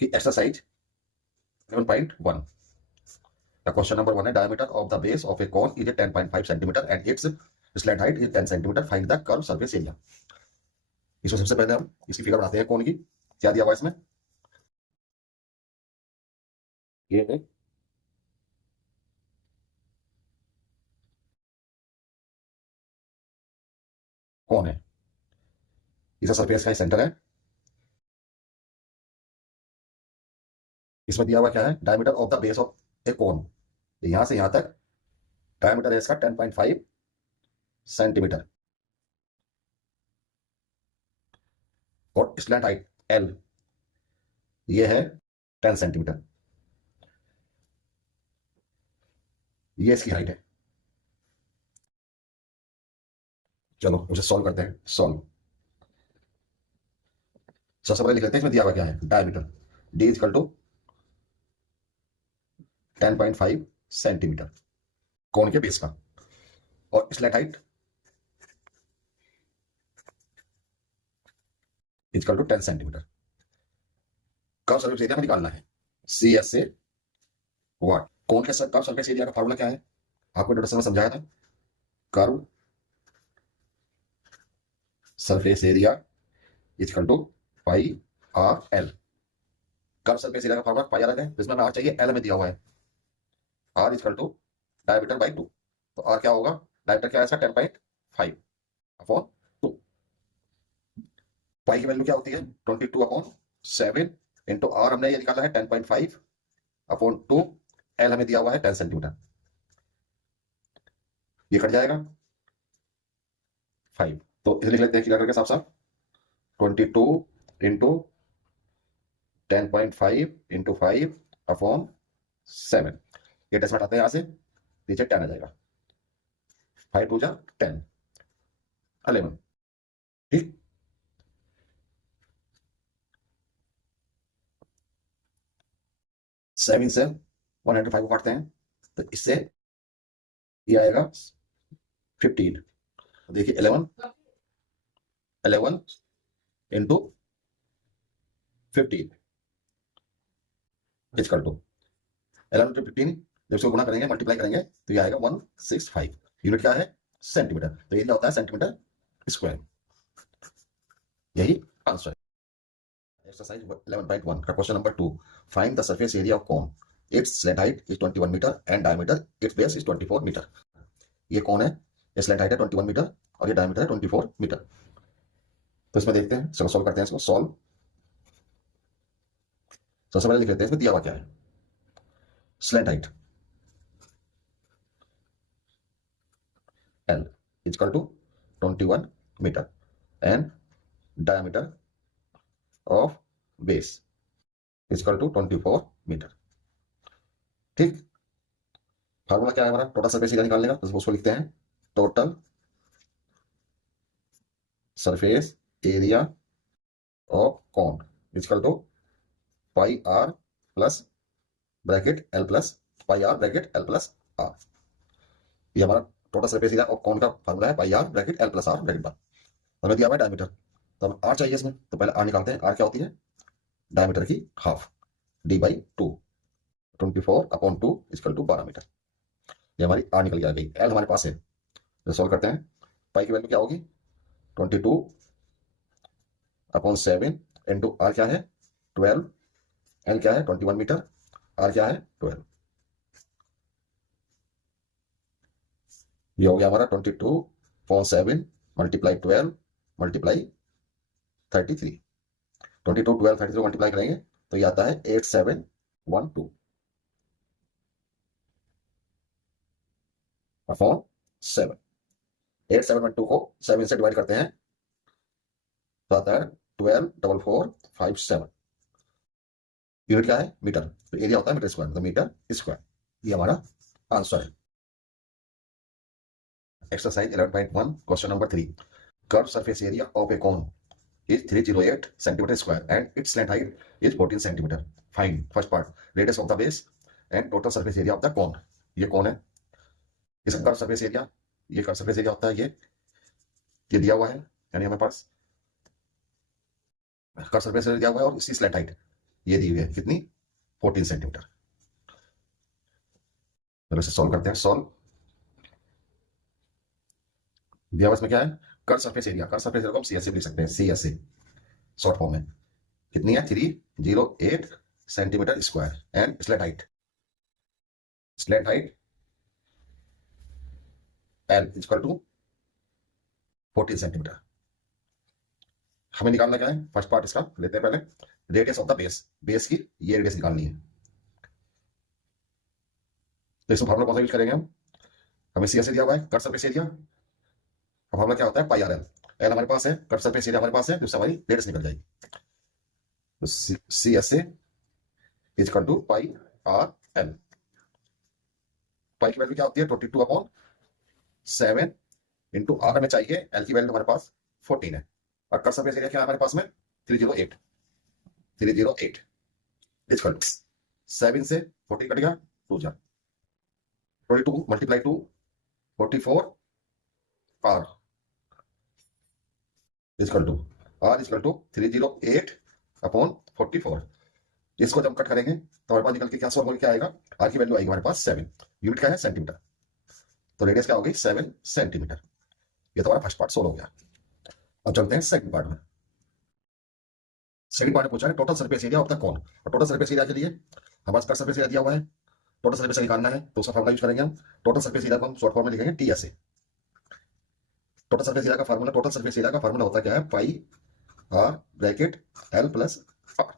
कि एक्सरसाइज 11.1 का question number 1 है diameter of the base of a cone is 10.5 centimetre and it's slant height is 10 centimetre, find the curve surface area. इसमें सबसे पहले हम इसकी फिगर बनाते हैं कोन की। क्या दिया हुआ इसमें, ये है कौन है, इसका सरफेस का सेंटर है। इसमें दिया हुआ क्या है, diameter of the base of a cone, यहां से यहां तक डायमीटर है इसका 10.5 सेंटीमीटर और स्लैंट हाइट एल ये है 10 सेंटीमीटर, ये इसकी हाइट है। चलो उसे सॉल्व करते हैं। सॉल्व सबसे पहले लिख लेते हैं इसमें दिया हुआ क्या है, diameter D equal to 10.5 centimetre cone के बेस का, और slant height equal to 10 centimetre. Curve surface area में निकालना है, सी एस से वाट। कोन के कर्व सरफेस एरिया का फार्मूला क्या है, आपको इंट्रोडक्शन में समझाया था। Curve surface area equal to pi R L. Curve surface area का फार्मूला पाई आर एल है, जिसमें आर चाहिए, एल में दिया हुआ है are is equal to diameter by 2। तो आर क्या होगा, डायमीटर क्या है इसका 10.5 अपॉन 2। पाई की वैल्यू क्या होती है 22/7 इंटू आर हमने ये निकाला है 10.5 अपॉन 2, एल हमें दिया हुआ है 10 सेंटीमीटर, ये कट जाएगा 5। तो इसे लिख लेते हैं क्लियर करके साफ साफ, 22 इंटू 10.5 इंटू 5 अपॉन 7। ये डेसिमल आते हैं यहां से, नीचे 10 आ जाएगा, 5 2 जा 10 11। ठीक, सेवन से 105 को काटते हैं तो इससे ये आएगा 15। देखिए 11 इंटू 15 इजकल टू 11 इंटू 15, जब इसको गुणा करेंगे मल्टीप्लाई करेंगे तो ये आएगा 165। यूनिट क्या है, सेंटीमीटर, तो एरिया होता है सेंटीमीटर स्क्वायर। यही आंसर है। एक्सरसाइज 11.1 का question number 2, find the surface area of cone, its slant height is 21 metre and diameter its base is 24 metre. ये कौन है, ये स्लैंट हाइट है 21 मीटर और ये डायमीटर है 24 मीटर। तो इसमें देखते हैं, चलो सॉल्व करते हैं इसको। सॉल्व सबसे पहले लिख लेते हैं इसमें दिया हुआ क्या है, slant height L is equal to 21 metre and diameter of base is equal to 24 metre. ठीक, फार्मूला क्या है हमारा, टोटल सरफेस एरिया निकालने का, तो उसको लिखते हैं total surface area of cone equal to pi R plus bracket L plus pi R bracket L plus R. ये हमारा total surface area of cone का फार्मूला है, pi R bracket L plus R bracket बार। हमें दिया हुआ है diameter, तो हमें आर चाहिए इसमें, तो पहले आर निकालते हैं। आर क्या होती है, डायमीटर की half d by 2, 24/2 is equal to 12 metre. ये हमारी आर निकल के आ गई। एल हमारे पास है, तो सॉल्व करते हैं। पाई की वैल्यू क्या होगी 22/7 इंटू आर क्या है 12, एल क्या है 21 मीटर, आर क्या है 12। ये हो गया हमारा 22/7 मल्टीप्लाई 12 मल्टीप्लाई 33। 22 12 33 मल्टीप्लाई करेंगे तो ये आता है 8712 अपॉन 7। 8712 को 7 से डिवाइड करते हैं तो आता है 124457। यूनिट क्या है, मीटर, तो एरिया होता है मीटर स्क्वायर, तो मीटर स्क्वायर। ये हमारा आंसर है। Exercise 11.1 question number 3, curve surface area of a cone is 308 centimeter square and its slant height is 14 centimeter. Find first part radius of the base and total surface area of the cone. ये कौन है, इसका curve surface area, ये curve surface area होता है, ये दिया हुआ है, यानी हमें पास कर्व सरफेस एरिया दिया हुआ है और इसकी स्लैंट हाइट, ये दी हुई है कितनी, 14 सेंटीमीटर। चलो इसे सॉल्व करते हैं। सॉल्व दिया हुआ इसमें क्या है, curve surface area. Curve surface area को हम CSA लिख सकते हैं, CSA शॉर्ट फॉर्म में। कितनी है, 308 centimetre square. And slant height, slant height L equal to 14 centimetre. हमें निकालना क्या है, फर्स्ट पार्ट इसका लेते हैं पहले। Radius of the base, base की ये रेडियस निकालनी है। तो इसमें फॉर्मूला कौन सा यूज करेंगे हम, हमें CSA दिया हुआ है, कर्व सरफेस एरिया। फॉर्मूला क्या होता है, पाई आर एल। एल हमारे पास है, कर्व सरफेस एरिया हमारे पास है, जिससे हमारी रेडियस निकल जाएगी। तो CSA equal to pi R L. Pi की वैल्यू क्या होती है, 22/7 इंटू आर हमें चाहिए, एल की वैल्यू हमारे पास 14 है, और कर्व सरफेस एरिया क्या है हमारे पास में, 308 इक्वल टू 7 से 14 कटेगा, 2 जा 22 मल्टीप्लाई 2 44 आर इक्वल टू 308/44। इसको जब कट करेंगे तो हमारे पास निकल के क्या सॉल्व होकर क्या आएगा, आर की वैल्यू आएगी हमारे पास 7। यूनिट क्या है, सेंटीमीटर। तो रेडियस क्या हो गई, 7 सेंटीमीटर। ये तो हमारा फर्स्ट पार्ट सोल्व हो गया। अब चलते हैं सेकंड पार्ट में। सेकंड पार्ट में पूछा है total surface area of the cone. और टोटल सरफेस एरिया के लिए हमारे पास कर्व सरफेस एरिया दिया हुआ है, टोटल सरफेस निकालना है, तो उसका फॉर्मूला यूज करेंगे हम। टोटल सरफेस एरिया को हम शॉर्ट फॉर्म में लिखेंगे TSA। टोटल सरफेस एरिया का फार्मूला होता क्या है, pi R bracket L plus R.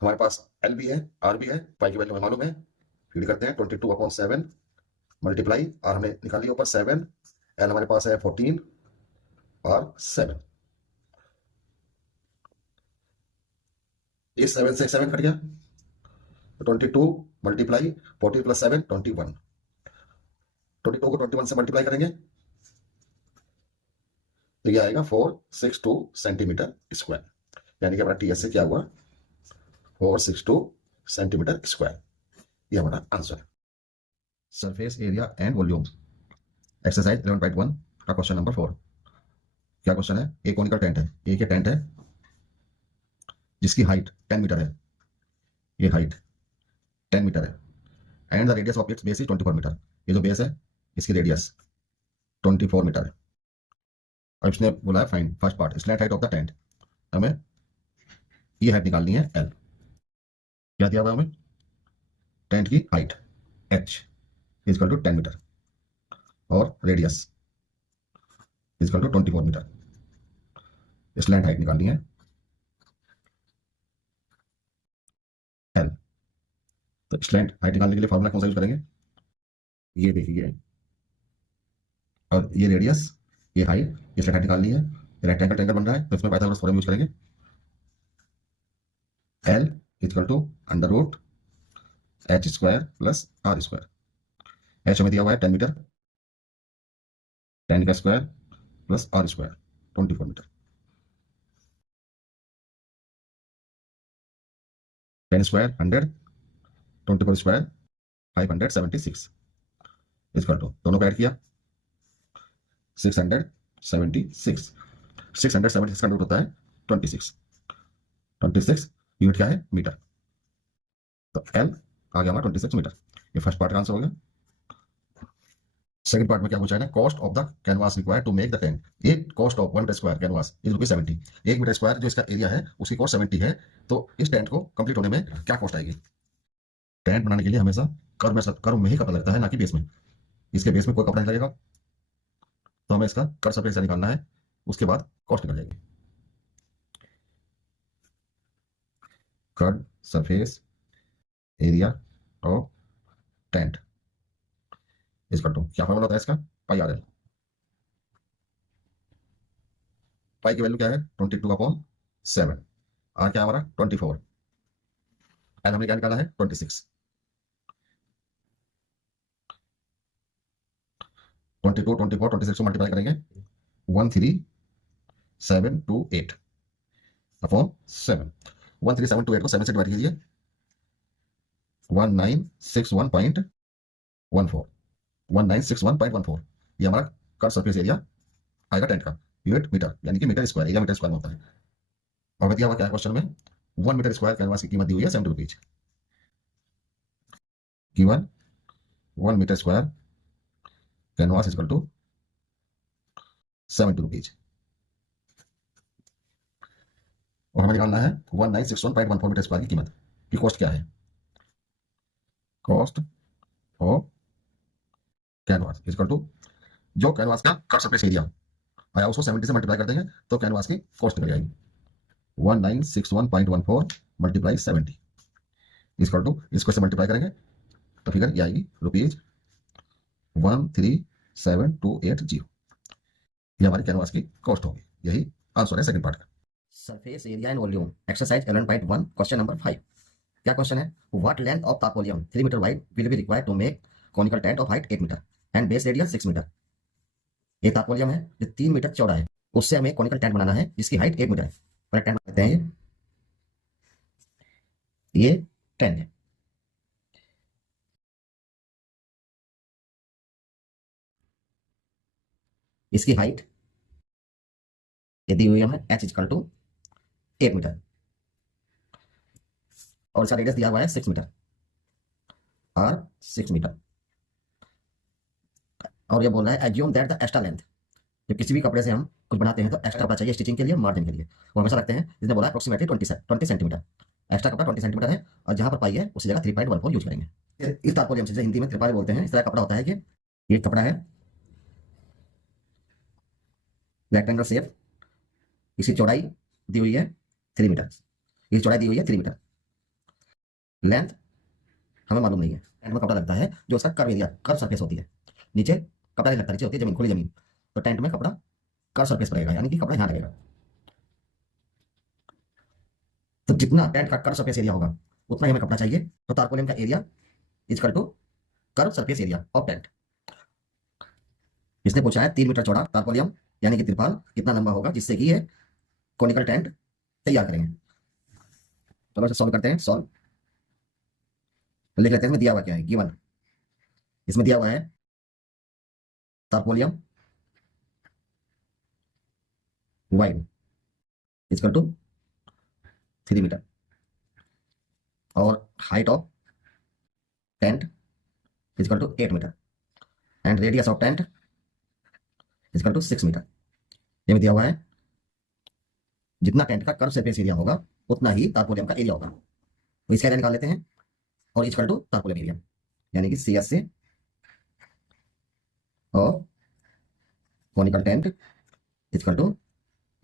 हमारे पास एल भी है, आर भी है, पाई की वैल्यू हमें मालूम है। फीड करते हैं 22/7 मल्टीप्लाई आर हमने निकाल लिया ऊपर 7, एल हमारे पास है 14 और 7। इस 7 से 7 कट गया, 22 मल्टीप्लाई 14 + 7 21। 22 को 21 से मल्टीप्लाई करेंगे तो ये आएगा 462 सेंटीमीटर स्क्वायर। यानी कि हमारा TSA क्या हुआ, 462 सेंटीमीटर स्क्वायर। ये हमारा आंसर है। Surface area and volume, exercise 11.1 का क्वेश्चन नंबर 4। क्या क्वेश्चन है, एक कोनिकल टेंट है, एक टेंट है जिसकी हाइट 10 मीटर है, ये हाइट 10 मीटर है, and the radius of its base is 24 metre. ये जो बेस है इसकी रेडियस 24 मीटर है। और इसने बोला है find first part slant height of the tent. हमें ये हाइट निकालनी है L। क्या दिया हुआ हमें, टेंट की height H equal to 10 metre और radius equal to 24 metre. Slant height निकालनी है L। तो स्लैंट हाइट निकालने के लिए फॉर्मूला कौन सा यूज करेंगे, ये देखिए, और ये रेडियस, ये हाइट, ये स्लैंट हाइट निकालनी है। रेक्टेंगल ट्रायंगल बन रहा है तो इसमें पाइथागोरस थ्योरम यूज करेंगे। L equal to √H² + R²। H हमें दिया हुआ है 10 मीटर, 10 का square plus R², 24 metre. 10 square 100, 24 square 576 equal to, दोनों को ऐड किया 676। 676 का रूट होता है 26। 26 यूनिट क्या है, मीटर। तो L आ गया हमारा 26 मीटर। ये फर्स्ट पार्ट का आंसर हो गया। सेकंड पार्ट में क्या पूछा है ना, cost of the canvas required to make the tent. एक cost of 1 metre square canvas is ₹70। 1 metre square जो इसका एरिया है उसकी कॉस्ट 70 है। तो इस टेंट को कंप्लीट होने में क्या कॉस्ट आएगी। टेंट बनाने के लिए हमेशा कर्व में ही कपड़ा लगता है, ना कि बेस में। इसके बेस में कोई कपड़ा नहीं लगेगा, तो हमें इसका कर्व सरफेस एरिया निकालना है, उसके बाद कॉस्ट निकल जाएगी। Curved surface area of tent equal to, क्या फॉर्मूला होता है इसका, पाई आर एल। पाई की वैल्यू क्या है, 22/7। आर क्या हमारा 24, एल हमने क्या निकाला है 26। 22, 24, 26 को मल्टीप्लाई करेंगे 13728/7। 13728 को 7 से डिवाइड कीजिए, 1961.14। 1961.14 ये हमारा कर्व सरफेस एरिया आएगा टेंट का। यूनिट मीटर, यानी कि metre square, area metre square में होता है। और दिया हुआ क्या है क्वेश्चन में, 1 मीटर स्क्वायर कैनवास की कीमत दी हुई है 70 rupees. Given 1 metre square canvas equal to 70 rupees. और हमें निकालना है 1961.14 मीटर स्क्वायर की कीमत की कॉस्ट क्या है। Cost of canvas equal to जो कैनवास का कट सरफेस एरिया आया उसको 70 से मल्टीप्लाई कर देंगे तो कैनवास की कॉस्ट निकल जाएगी। 1961.14 मल्टीप्लाई 70 इक्वल टू इसको से मल्टीप्लाई करेंगे तो फिगर ये आएगी ₹137,280। ये हमारी कैनवास की कॉस्ट होगी। यही आंसर है सेकंड पार्ट का। Surface area and volume exercise 11.1 question number 5। क्या क्वेश्चन है? What length of tarpaulin 3 metre wide will be required to make conical tent of height 8 metre and base radius 6 metre. ये tarpaulin है जो 3 metre चौड़ा है, उससे हमें कॉनिकल टेंट बनाना है जिसकी हाइट 1 मीटर है। पहले टेंट बनाते हैं। ये टेंट है। इसकी हाइट ये दी हुई है हमें h इक्वल टू 8 मीटर और इसका रेडियस दिया हुआ है 6 मीटर और 6 मीटर। और ये बोल रहा है assume that the extra length, जब किसी भी कपड़े से हम कुछ बनाते हैं तो एक्स्ट्रा कपड़ा चाहिए स्टिचिंग के लिए, मार्जिन के लिए, वो हमेशा रखते हैं। इसने बोला अप्रोक्सीमेटली 20 सेंटीमीटर एक्स्ट्रा कपड़ा 20 सेंटीमीटर है और जहां पर पाई है उसी जगह 3.14 यूज करेंगे। इस तारपोलियम से हिंदी में त्रिपाल बोलते हैं। इस तरह कपड़ा होता है कि ये कपड़ा है रेक्टेंगल शेप, इसकी चौड़ाई दी हुई है 3 मीटर, इसकी चौड़ाई दी हुई है 3 मीटर, लेंथ हमें मालूम नहीं है। टेंट में कपड़ा लगता है जो उसका कर्व एरिया कर्व सरफेस होती है, नीचे कपड़ा नहीं लगता, नीचे होती है जमीन, खुली जमीन, तो टेंट में कपड़ा कर्व सरफेस पर रहेगा, यानी कि कपड़ा यहाँ लगेगा। तो जितना टेंट का कर्व सरफेस एरिया होगा उतना ही हमें कपड़ा चाहिए। तो तारपोलियम का area equal to curved surface area of tent. इसने पूछा है 3 मीटर चौड़ा तारपोलियम यानी कि तिरपाल कितना लंबा होगा जिससे कि ये कॉनिकल टेंट तैयार करेंगे। चलो इसे सॉल्व करते हैं। सॉल्व लिख लेते हैं। इसमें दिया हुआ क्या है? गिवन, इसमें दिया हुआ है tarpaulin wide equal to 3 metre और height of tent equal to 8 metre and radius of tent equal to 6 metre. ये में दिया हुआ है जितना टेंट का कर्व सरफेस एरिया होगा उतना ही तारपोलियम का एरिया होगा। तो इसका एरिया निकाल लेते हैं और इक्वल टू तारपोलियम एरिया यानी कि CS से और conical tent equal to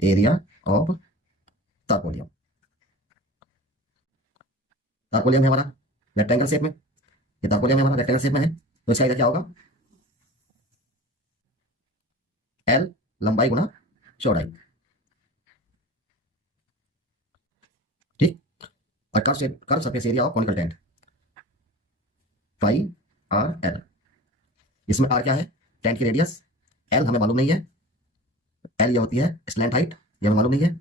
area of tarpaulin. Tarpaulin है हमारा रेक्टेंगल शेप में, ये तारपोलियम है हमारा रेक्टेंगल शेप में है, तो इसका एरिया क्या होगा? L लंबाई गुना चौड़ाई, ठीक। और curve surface area of conical tent πr/L। इसमें r क्या है? टेंट की रेडियस, L हमें मालूम नहीं है, L ये होती है स्लैंट हाइट, ये हमें मालूम नहीं है।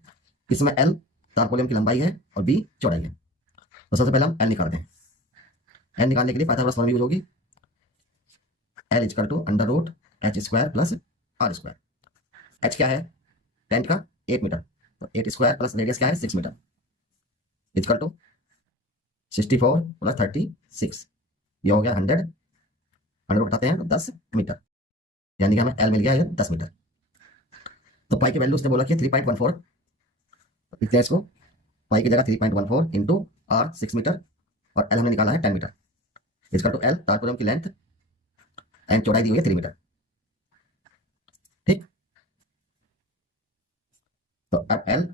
इसमें L तारपोलियम की लंबाई है और B चौड़ाई है। तो सबसे पहले हम L निकालते हैं। L निकालने के लिए पाइथागोरस फॉर्मूला यूज होगी। L equal to under root h square plus r square. h क्या है? टेंट का 8 मीटर, तो 8 स्क्वायर प्लस रेडियस क्या है? 6 मीटर इक्वल टू 64 प्लस 36, ये हो गया 100, 100 उठाते हैं तो 10 मीटर, यानी कि हमें L मिल गया है 10 मीटर। तो पाई की वैल्यू उसने बोला कि 3.14, लिखते हैं इसको, पाई की जगह 3.14 इंटू r 6 मीटर और L हमने निकाला है 10 मीटर इक्वल टू L तारपोलियम की लेंथ एंड चौड़ाई दी हुई है 3 मीटर, ठीक। तो अब L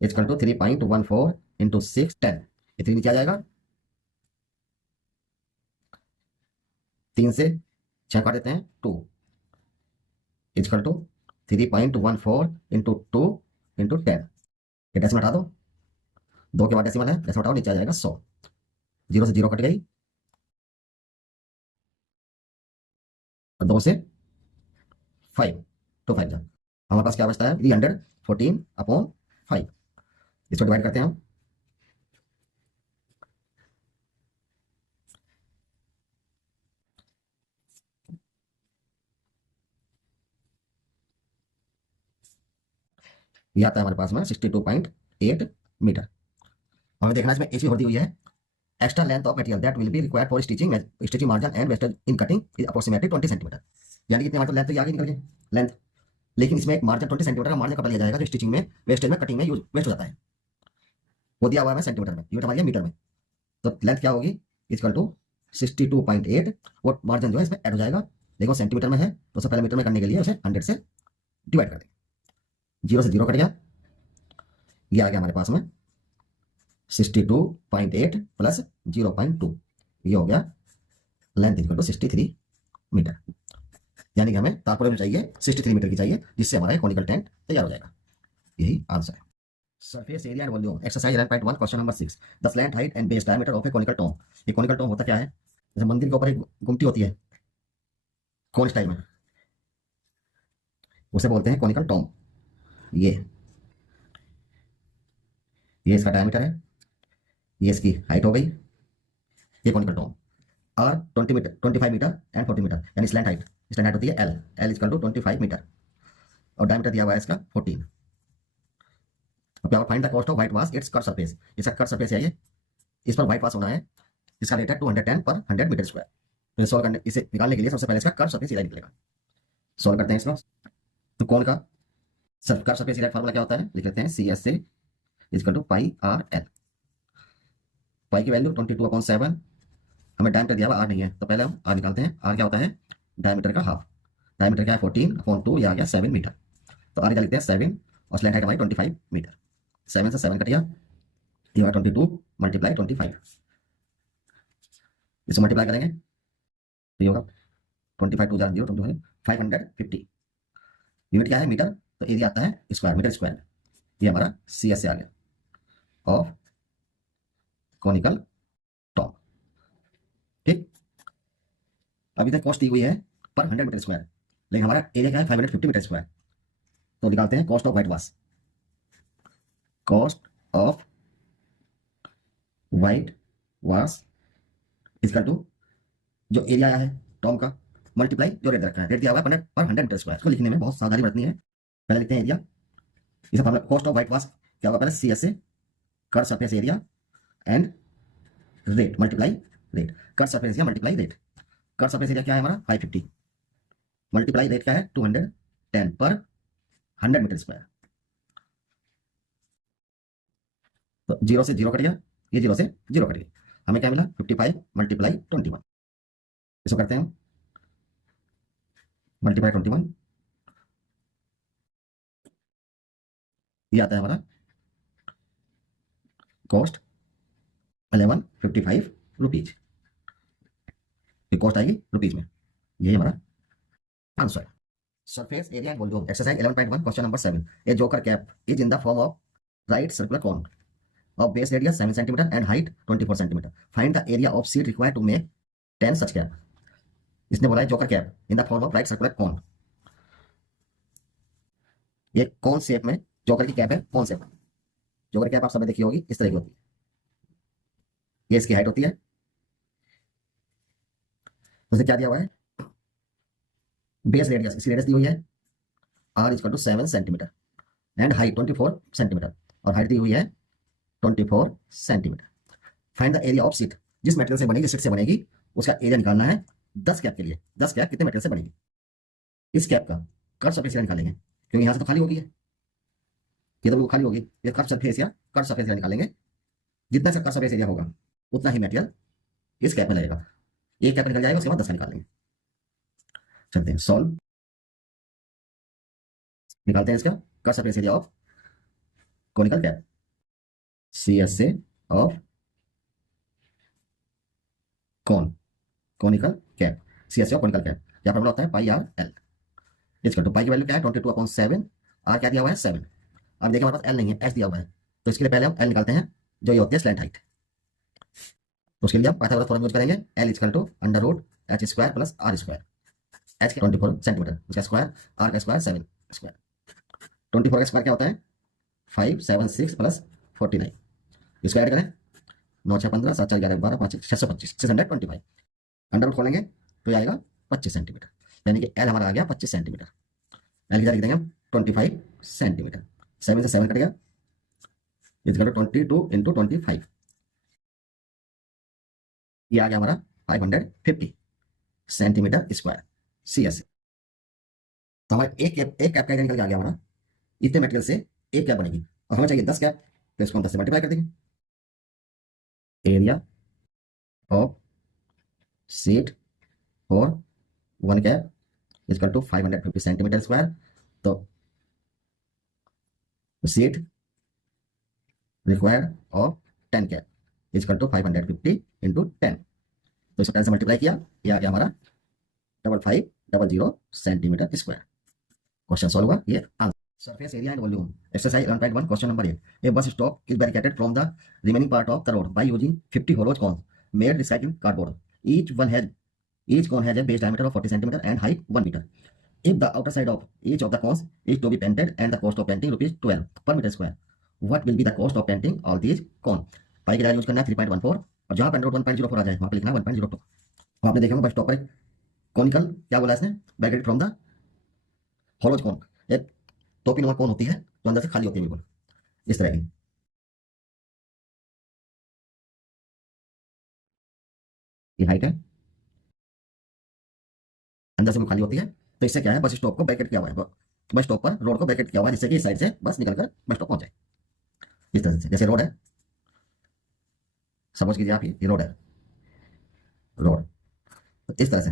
इक्वल टू 3.14 इंटू 6 10, ये 3 नीचे आ जाएगा, 3 से 6 काट देते हैं 2 इक्वल टू 3.14 इंटू 2 इंटू 10, ये डेसिमल हटा दो, 2 के बाद डेसिमल है, डेसिमल हटाओ, नीचे आ जाएगा 100, 0 से 0 कट गई और 2 से 5 तो 5 जा, हमारे पास क्या बचता है? 314/5। इसको डिवाइड करते हैं हम, ये आता है हमारे पास में 62.8 मीटर। हमें देखना इसमें एच दी हुई है extra length of material that will be required for stitching margin and wastage in cutting is approximately 20 centimetre. यानी कितने हमारे लेंथ तो ये आगे निकल गई लेंथ, लेकिन इसमें एक मार्जिन 20 सेंटीमीटर का मार्जिन कब लिया जाएगा जो स्टिचिंग में वेस्टेज में कटिंग में यूज वेस्ट हो जाता है, वो दिया हुआ है सेंटीमीटर में, यूनिट हमारी मीटर में। तो लेंथ क्या होगी इक्वल टू 62.8, वो मार्जिन जो है इसमें ऐड हो जाएगा, देखो सेंटीमीटर में है तो उससे पहले मीटर में करने के लिए उसे 100 से डिवाइड कर देंगे, 0 से 0 कट गया, ये आ गया हमारे पास में 62.8 प्लस 0.2, ये हो गया लेंथ इक्वल टू 63 मीटर। यानी कि हमें तारपुरे में चाहिए 63 मीटर की चाहिए, जिससे हमारा कोनिकल टेंट तैयार हो जाएगा। यही आंसर है। Surface area and volume exercise 11.1 question number 6 the slant height and base diameter of A conical Tom. ये कोनिकल टॉम होता क्या है, जैसे मंदिर के ऊपर एक गुमटी होती है कोन स्टाइल में, उसे बोलते हैं कोनिकल टॉम। ये इसका डायमीटर है, ये इसकी हाइट हो गई, ये कोनिकल टॉम। और 20 मीटर 25 मीटर एंड 40 मीटर, यानी स्लैंट हाइट होती है एल इक्वल टू 25 मीटर और डायमीटर दिया हुआ है इसका 14। अब क्या find the cost of white wash it's cut surface, इसका कट सरफेस है ये, इस पर व्हाइट वाश होना है, इसका रेट है 210 पर 100 मीटर स्क्वायर। तो सॉल्व करने इसे निकालने के लिए सबसे पहले इसका कट सरफेस एरिया निकलेगा। सॉल्व करते हैं इसको। तो कौन का कट सरफेस एरिया फार्मूला क्या होता है, लिख लेते हैं C S A equal to pi R L. Pi की वैल्यू 22/7, हमें डायमीटर दिया हुआ आर नहीं है तो पहले हम आर निकालते हैं। आर क्या होता है डायमीटर का हाफ, डायमीटर क्या है 14/2, या आ गया 7 मीटर। तो आर क्या लिखते हैं 7 और स्लैंट हाइट हमारी 25 मीटर, 7 से 7 कट गया, ये 22 मल्टीप्लाई 25, इसे मल्टीप्लाई करेंगे तो ये होगा 25 2 0 25 550। यूनिट क्या है मीटर, तो एरिया आता है स्क्वायर, मीटर स्क्वायर। ये हमारा सी एस से आ गया ऑफ कोनिकल टॉम। ठीक, अभी तक कॉस्ट दी हुई है पर 100 मीटर स्क्वायर, लेकिन हमारा एरिया क्या है 550 मीटर स्क्वायर। तो निकालते हैं cost of white wash, cost of white wash equal to जो एरिया आया है टॉम का मल्टीप्लाई जो रेट रखा है, रेट दिया हुआ है पर 100 मीटर स्क्वायर। इसको लिखने में बहुत सावधानी बरतनी है। पहले लिखते हैं एरिया, इसे formula cost of white wash क्या होगा, पहले सी एस से cut surface area and rate multiply rate, cut surface area multiply rate. Cut surface area क्या है हमारा 550 मल्टीप्लाई रेट क्या है 210 पर 100 मीटर स्क्वायर। तो 0 से 0 कट गया, ये 0 से 0 कट गया, हमें क्या मिला 55 मल्टीप्लाई 21। इसको करते हैं मल्टीप्लाई 21, ये आता है हमारा कॉस्ट 1155 रुपीज, ये कॉस्ट आएगी रुपीज में, यही हमारा आंसर है। Surface area and volume exercise 11.1 question number 7 A joker cap is in the form of right circular cone of base radius 7 cm and height 24 cm. Find the area of sheet required to make 10 such cap. इसने बोला है joker cap in the form of right circular cone. ये कौन shape में joker की cap है, कौन shape में जोकर कैप आप सब देखी होगी, इस तरह की होती है, ये इसकी हाइट होती है, उसे क्या दिया हुआ है बेस रेडियस, इसकी रेडियस दी हुई है r equal to 7 centimetre and height 24 centimetre, और हाइट दी हुई है 24 centimetre. Find the area of sheet, जिस मटेरियल से बनेगी शीट से बनेगी उसका एरिया निकालना है 10 कैप के लिए। 10 कैप कितने मटेरियल से बनेगी, इस कैप का कट सरफेस एरिया निकालेंगे, क्योंकि यहाँ से तो खाली होगी है, ये तो बिल्कुल खाली होगी, ये कट सरफेस एरिया निकालेंगे। जितना सा कट सरफेस एरिया होगा उतना ही मटेरियल इस कैप में लगेगा, एक कैप निकल जाएगा, उसके बाद 10 का निकालेंगे। चलते हैं सॉल्व, निकालते हैं इसका curved surface area of conical cap C S से of conical cap, C S of conical cap, यह फॉर्मूला होता है pi R L equal to pi की वैल्यू क्या है 22/7, आर क्या दिया हुआ है 7। अब देखिए हमारे पास एल नहीं है, एच दिया हुआ है, तो इसके लिए पहले हम एल निकालते हैं जो ये होती है स्लैंट हाइट। तो उसके लिए हम पाइथागोरस थ्योरम यूज करेंगे, L equal to under root h square plus r square, h के 24 सेंटीमीटर उसका स्क्वायर, आर का स्क्वायर 7 स्क्वायर, 24 का स्क्वायर क्या होता है 576 प्लस 49, इसको ऐड करें 9 6 15 7 4 11 12 5 625 625, अंडर रूट खोलेंगे तो आएगा 25 सेंटीमीटर, यानी कि एल हमारा आ गया 25 सेंटीमीटर। एल की जगह लिख देंगे 25 सेंटीमीटर, 7 से 7 कट गया, इज 22 इंटू 25, ये आ गया हमारा 550 सेंटीमीटर स्क्वायर CS। तो हमारा एक कैप का एरिया निकल के आ गया हमारा। इतने मटेरियल से एक कैप बनेगी और हमें चाहिए 10 कैप, तो इसको हम 10 से मल्टीप्लाई कर देंगे। Area of sheet for one cap is 550 centimetre square. तो sheet required of 10 cap is 550 into 10। तो इसको 10 से मल्टीप्लाई किया, ये आ गया हमारा 5500 सेंटीमीटर स्क्वायर। क्वेश्चन सॉल्व हुआ। ये answer. Surface area and volume. Exercise 11.1 question number 8. A bus stop is barricaded from the remaining part of the road by using 50 hollow cones made recycling cardboard. Each cone has a base diameter of 40 centimeter and height 1 meter. If the outer side of each of the cones is to be painted and the cost of painting rupees 12 per meter square, what will be the cost of painting all these cone? पाई की value use करना है 3.14 और जहां पर 1.04 आ जाए वहां पे लिखना है 1.02। तो आपने देखा होगा बस स्टॉप पर कॉनिकल क्या बोला इसने, barricaded from the hollow cone। एक टोपी नुमा कौन होती है तो अंदर से खाली होती है बिल्कुल इस तरह की। ये हाइट है, अंदर से खाली होती है। तो इससे क्या है, बस स्टॉप को ब्रैकेट किया हुआ है, बस स्टॉप पर रोड को ब्रैकेट किया हुआ है जिससे कि इस साइड से बस निकलकर बस स्टॉप पहुंच जाए। इस तरह से जैसे रोड है, सपोज कीजिए आप ये रोड है, रोड तो इस तरह से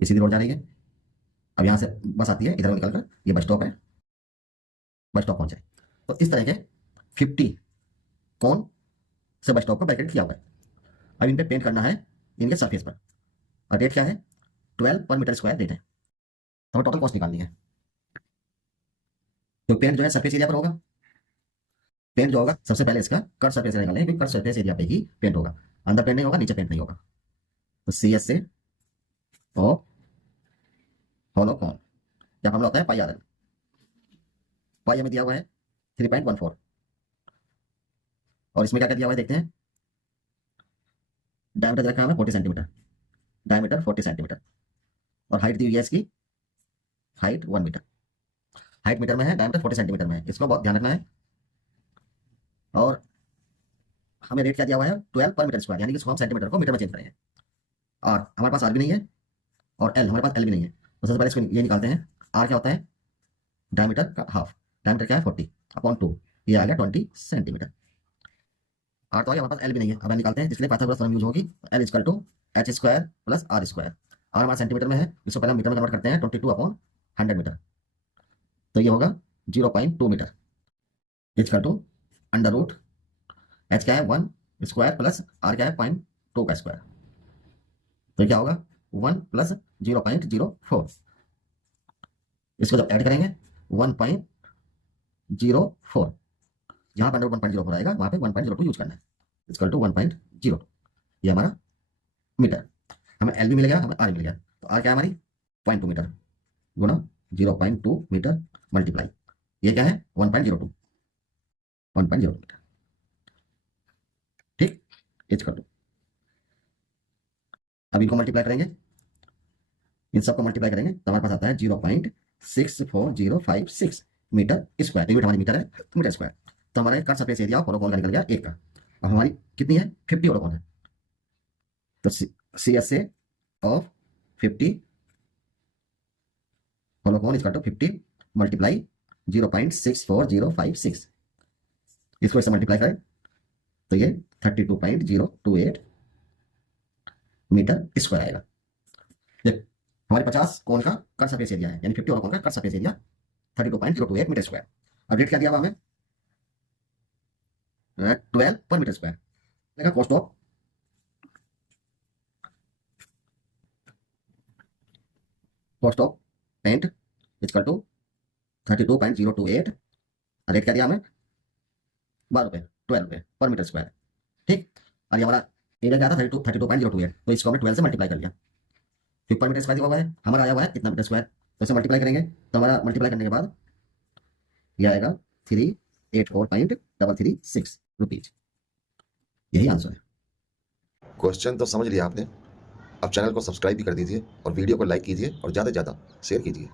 ये सीधी रोड जा रही है। अब यहाँ से बस आती है, इधर निकलकर ये बस स्टॉप है, बस स्टॉप पहुंच जाए। तो इस तरह के 50 कौन से बस स्टॉप को ब्रैकेट किया हुआ है। अब इन पे पेंट करना है इनके सरफेस पर और रेट क्या है 12 पर मीटर स्क्वायर रेट है। तो हमें टोटल कॉस्ट निकालनी है। तो पेंट जो है सरफेस एरिया पर होगा, पेंट जो होगा सबसे पहले इसका कट सरफेस एरिया निकालेंगे क्योंकि कट सरफेस एरिया पे ही पेंट होगा, अंदर पेंट नहीं होगा, नीचे पेंट नहीं होगा। तो CS से ओ होलो कौन क्या फॉर्मूला होता है पाई RL। पाई हमें दिया हुआ है 3.14 और इसमें क्या क्या दिया हुआ है देखते हैं। डायमीटर रखा है हमें 40 सेंटीमीटर, डायमीटर 40 सेंटीमीटर और हाइट दी हुई है इसकी, हाइट 1 मीटर। हाइट मीटर में है, डायमीटर 40 सेंटीमीटर में है, इसको बहुत ध्यान रखना है। और हमें रेट क्या दिया हुआ है 12 पर मीटर स्क्वायर, यानी कि इसको हम सेंटीमीटर को मीटर में चेंज करेंगे। और हमारे पास R भी नहीं है और L हमारे पास L भी नहीं है। तो सबसे पहले इसको ये निकालते हैं। R क्या होता है डायमीटर का हाफ, डायमीटर क्या है 40/2, ये आ गया 20 सेंटीमीटर। R तो हमारे पास L भी नहीं है, अब निकालते हैं, जिसके पाइथागोरस थ्योरम यूज होगी। L = h² + r²। और हमारा सेंटीमीटर में है, इसको पहले मीटर में कन्वर्ट करते हैं 22/100 मीटर, तो ये होगा 0.2 मीटर = √h क्या है 1 स्क्वायर प्लस r क्या है 0.2 का स्क्वायर। तो क्या होगा 1 + 0.04। इसको जब ऐड करेंगे 1.04, जहां पर 1.04 आएगा वहां पे 1.02 यूज करना है, = 1.02। ये हमारा मीटर। हमें L भी मिल गया, हमें R मिल गया। तो R क्या है हमारी 0.2 मीटर गुना 0.2 मीटर मल्टीप्लाई ये क्या है 1.02 मीटर। ठीक, = अब इनको मल्टीप्लाई करेंगे, इन सबको मल्टीप्लाई करेंगे तो हमारे पास आता है 0.64056 मीटर स्क्वायर। यूनिट हमारी मीटर है तो मीटर स्क्वायर। तो हमारा कट सरफेस एरिया होलो कॉन का निकल गया 1 का। अब हमारी कितनी है 50 होलो कॉन है, तो CS से ऑफ 50 होलो कॉन = 50 मल्टीप्लाई 0.64056, इसको इससे मल्टीप्लाई करें तो ये 32.028 मीटर स्क्वायर आएगा। हमारे 50 कोण का कट सरफेस एरिया है, यानी 50 होलो कॉन का curved surface area 32.028 metre square. अब रेट क्या दिया हुआ हमें 12 पर मीटर स्क्वायर। देखा कॉस्ट ऑफ पेंट = 32.028। रेट क्या दिया हमें 12 रुपये 12 रुपये पर मीटर स्क्वायर। ठीक, और ये हमारा एरिया क्या था 32.028, तो इसको हमने 12 से मल्टीप्लाई कर लिया। फिर पर मीटर स्क्वायर दिया हुआ है, हमारा आया हुआ है कितना मीटर स्क्वायर, तो इसे मल्टीप्लाई करेंगे तो हमारा मल्टीप्लाई करने के बाद ये आएगा 384.336 रुपीज। यही आंसर है। क्वेश्चन तो समझ लिया आपने। अब चैनल को सब्सक्राइब भी कर दीजिए और वीडियो को लाइक कीजिए और ज़्यादा से ज़्यादा शेयर कीजिए।